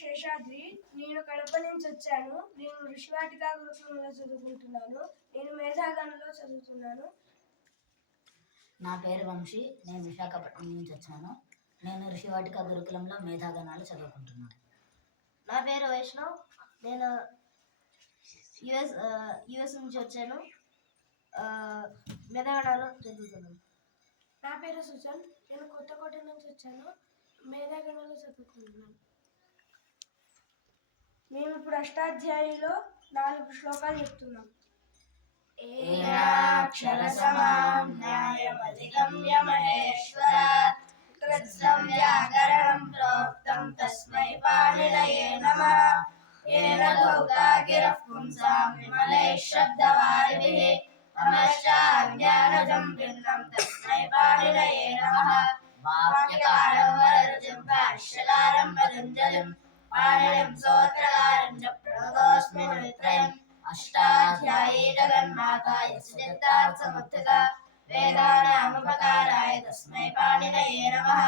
శేషాద్రి. నేను కడప నుంచి వచ్చాను. నేను ఋషివాటికా గురుకులంలో చదువుకుంటున్నాను. నేను మేధాగణలో చదువుతున్నాను. నా పేరు వంశీ. నేను విశాఖపట్నం నుంచి వచ్చాను. నేను ఋషివాటికా గురుకులంలో మేధాగణాలు చదువుకుంటున్నాను. నా పేరు వైష్ణవ్. నేను యుఎస్ నుంచి వచ్చాను. మేధాగణాలు చదువుతున్నాను. నా పేరు సుజన్. నేను కొత్తకోట నుంచి వచ్చాను. మేధాగణలో చదువుకుంటున్నాను. మేము ఇప్పుడు అష్టాధ్యాయిలో 4 శ్లోకాలు చెప్తున్నాం. ఏకాక్షర సమాం న్యాయమధిగమ్య మహేశ్వరాత్ కృత్స్నం వ్యాకరణం ప్రోక్తం తస్మై పాణినయే నమః. येन लोकागिरः पुंसां विमलैः शब्दवारिभिः तमश्चाज्ञानजं भिन्नं तस्मै पाणिनये नमः. वाक्यकारं वररुचिं भाष्यकारं पतञ्जलिं पाणिनिं सूत्रकारं च प्रणतोऽस्मि मुनित्रयम्. अष्टाध्यायी जगन्माता यस्य चित्तार्थसमुत्थिता वेदानामुपकाराय तस्मै पाणिनये नमः.